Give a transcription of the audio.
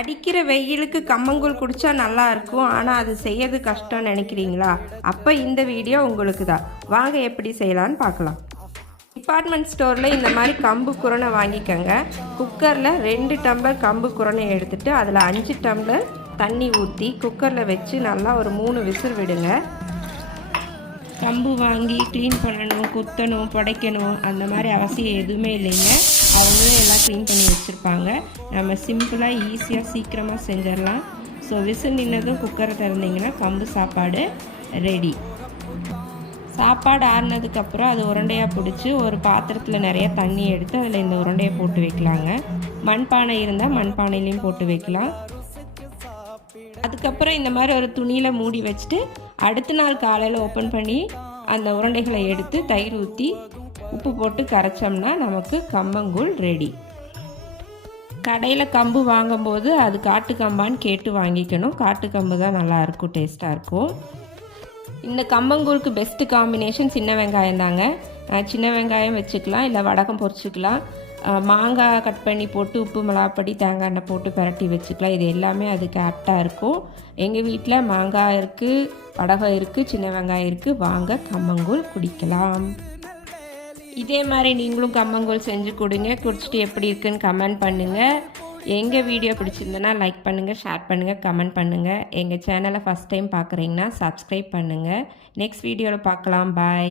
அடிக்கிற வெயிலுக்கு கம்மங்கூழ் குடித்தா நல்லாயிருக்கும், ஆனால் அது செய்யறது கஷ்டம்னு நினைக்கிறீங்களா? அப்போ இந்த வீடியோ உங்களுக்கு தான். வாங்க எப்படி செய்யலான்னு பார்க்கலாம். டிபார்ட்மெண்ட் ஸ்டோரில் இந்த மாதிரி கம்பு குரணை வாங்கிக்கோங்க. குக்கரில் 2 டம்ளர் கம்பு குரணை எடுத்துகிட்டு அதில் 5 டம்ளர் தண்ணி ஊற்றி குக்கரில் வச்சு நல்லா ஒரு 3 விசில் விடுங்க. கம்பு வாங்கி க்ளீன் பண்ணணும், குத்தணும், புடைக்கணும் அந்த மாதிரி அவசியம் எதுவுமே இல்லைங்க. அவங்களே எல்லாம் க்ளீன் பண்ணி வச்சுருப்பாங்க. நம்ம சிம்பிளாக ஈஸியாக சீக்கிரமாக செஞ்சிடலாம். ஸோ விசில் நின்னதும் குக்கரை திறந்தீங்கன்னா கம்பு சாப்பாடு ரெடி. சாப்பாடு ஆறுனதுக்கப்புறம் அது உருண்டையாக பிடிச்சி ஒரு பாத்திரத்தில் நிறைய தண்ணி எடுத்து அதில் இந்த உருண்டையை போட்டு வைக்கலாங்க. மண்பானை இருந்தால் மண்பானையிலையும் போட்டு வைக்கலாம். அதுக்கப்புறம் இந்த மாதிரி ஒரு துணியில் மூடி வச்சுட்டு அடுத்த நாள் காலையில் ஓப்பன் பண்ணி அந்த உருண்டைகளை எடுத்து தயிர் ஊற்றி உப்பு போட்டு கரைச்சோம்னா நமக்கு கம்பங்கூழ் ரெடி. கடையில் கம்பு வாங்கும்போது அது காட்டு கம்பான்னு கேட்டு வாங்கிக்கணும். காட்டு கம்பு தான் நல்லாயிருக்கும், டேஸ்ட்டாக இருக்கும். இந்த கம்பங்கூழுக்கு பெஸ்ட்டு காம்பினேஷன் சின்ன வெங்காயம் தாங்க. சின்ன வெங்காயம் வச்சுக்கலாம், இல்லை வடகம் பொரிச்சிக்கலாம். மாங்காய் கட் பண்ணி போட்டு உப்பு மிளகாப்பொடி தேங்காய் எண்ணெய் போட்டு பரட்டி வச்சுக்கலாம். இது எல்லாமே அதுக்கு ஆப்டாக இருக்கும். எங்கள் வீட்டில் மாங்காய் இருக்குது, வடகம் இருக்குது, சின்ன வெங்காயம் இருக்குது. வாங்க கம்பங்கூழ் குடிக்கலாம். இதே மாதிரி நீங்களும் கம்பங்கூழ் செஞ்சு கொடுங்க. குடிச்சிட்டு எப்படி இருக்குன்னு கமெண்ட் பண்ணுங்கள். எங்கள் வீடியோ பிடிச்சிருந்தனா லைக் பண்ணுங்கள், ஷேர் பண்ணுங்கள், கமெண்ட் பண்ணுங்கள். எங்கள் சேனலை ஃபஸ்ட் டைம் பார்க்குறீங்கன்னா சப்ஸ்கிரைப் பண்ணுங்கள். நெக்ஸ்ட் வீடியோவில் பார்க்கலாம். பாய்.